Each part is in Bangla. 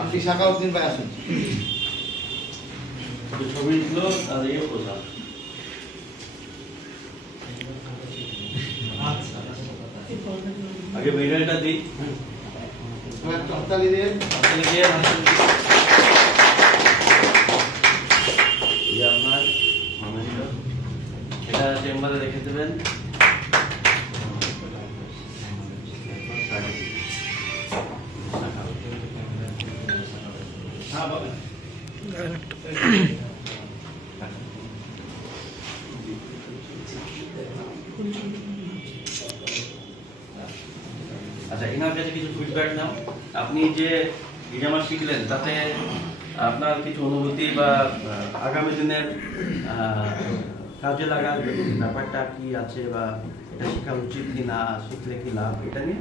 আপনি সাকাউদ্দিন ভাই আসুন। ছবিগুলো আর এই প্রচার আগে মেডালটা দিই। হাততালি দিয়ে আপনার এটা চেম্বারে রেখে দেবেন। আচ্ছা, এনার কাছে কিছু ফিডব্যাক নাও। আপনি যে হিজামা শিখলেন তাতে আপনার কিছু অনুভূতি বা আগামী দিনের কাজে লাগার ব্যাপারটা কি আছে, বা এটা শেখা উচিত কি না, শিখলে কি লাভ, এটা নিয়ে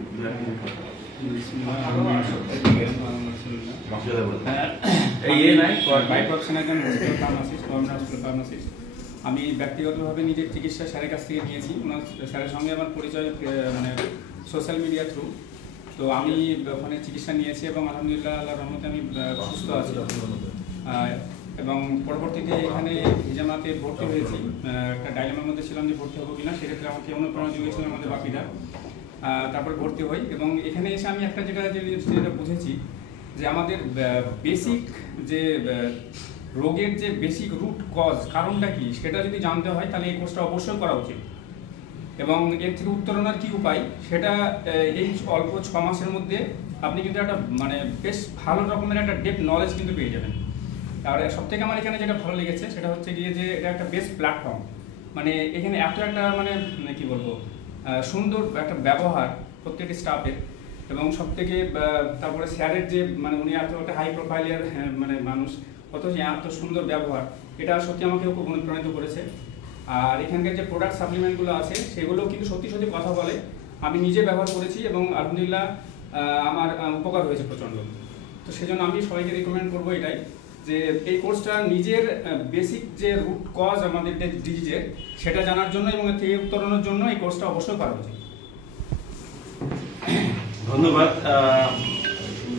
আমি ব্যক্তিগতভাবে নিজের চিকিৎসা স্যারের কাছ থেকে নিয়েছি। ওনার স্যারের সঙ্গে আমার পরিচয় মানে সোশ্যাল মিডিয়া থ্রু। তো আমি ওখানে চিকিৎসা নিয়েছি এবং আলহামদুলিল্লাহ আল্লাহর রহমতে আমি সুস্থ আছি। এবং পরবর্তীতে এখানে হিজামাতে ভর্তি হয়েছি। একটা ডাইলেমার মধ্যে ছিলাম যে ভর্তি হবো কিনা, সেক্ষেত্রে আমাকে অনুপ্রেরণা জুগিয়েছিলেন আমাদের বাপিরা। তারপর ভর্তি হই এবং এখানে এসে আমি একটা যেটা বুঝেছি যে আমাদের বেসিক যে রোগের যে বেসিক রুট কজ, কারণটা কি, সেটা যদি জানতে হয় তাহলে এই কোর্সটা অবশ্যই করা উচিত। এবং এর থেকে উত্তরণের কী উপায়, সেটা এই অল্প 6 মাসের মধ্যে আপনি কিন্তু একটা মানে বেশ ভালো রকমের একটা ডেপথ নলেজ কিন্তু পেয়ে যাবেন। আর সবথেকে আমার এখানে যেটা ভালো লেগেছে সেটা হচ্ছে গিয়ে যে এটা একটা বেস্ট প্ল্যাটফর্ম। মানে এখানে এত একটা মানে কী বলবো, সুন্দর একটা ব্যবহার প্রত্যেকটি স্টাফের, এবং সবথেকে তারপরে স্যারের যে মানে উনি এত একটা হাই প্রোফাইলের মানে মানুষ, অথচ এত সুন্দর ব্যবহার, এটা সত্যি আমাকে খুব অনুপ্রাণিত করেছে। আর এখানকার যে প্রোডাক্ট সাপ্লিমেন্টগুলো আছে সেগুলো কিন্তু সত্যি সত্যি কথা বলে। আমি নিজে ব্যবহার করেছি এবং আলহামদুলিল্লাহ আমার উপকার হয়েছে প্রচণ্ড। তো সেজন্য আমি সবাইকে রিকমেন্ড করবো এটাই, যে এই কোর্সটা নিজের বেসিক যে রুট কজ আমাদের ডিজিজের সেটা জানার জন্য এবং এর থেকে উত্তরণের জন্য এই কোর্সটা অবশ্যই করা উচিত। ধন্যবাদ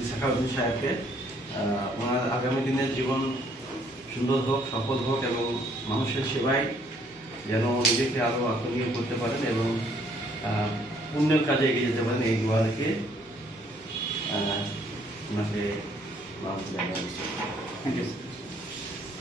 সাখাউদ্দিন সাহেবকে। ওনার আগামী দিনের জীবন সুন্দর হোক, সফল হোক এবং মানুষের সেবায় যেন নিজেকে আরও আত্মনিয়োগ করতে পারেন এবং পুণ্যের কাজে এগিয়ে যেতে পারেন, এই দোয়া রেখে ওনাকে থ্যাংক ইউ।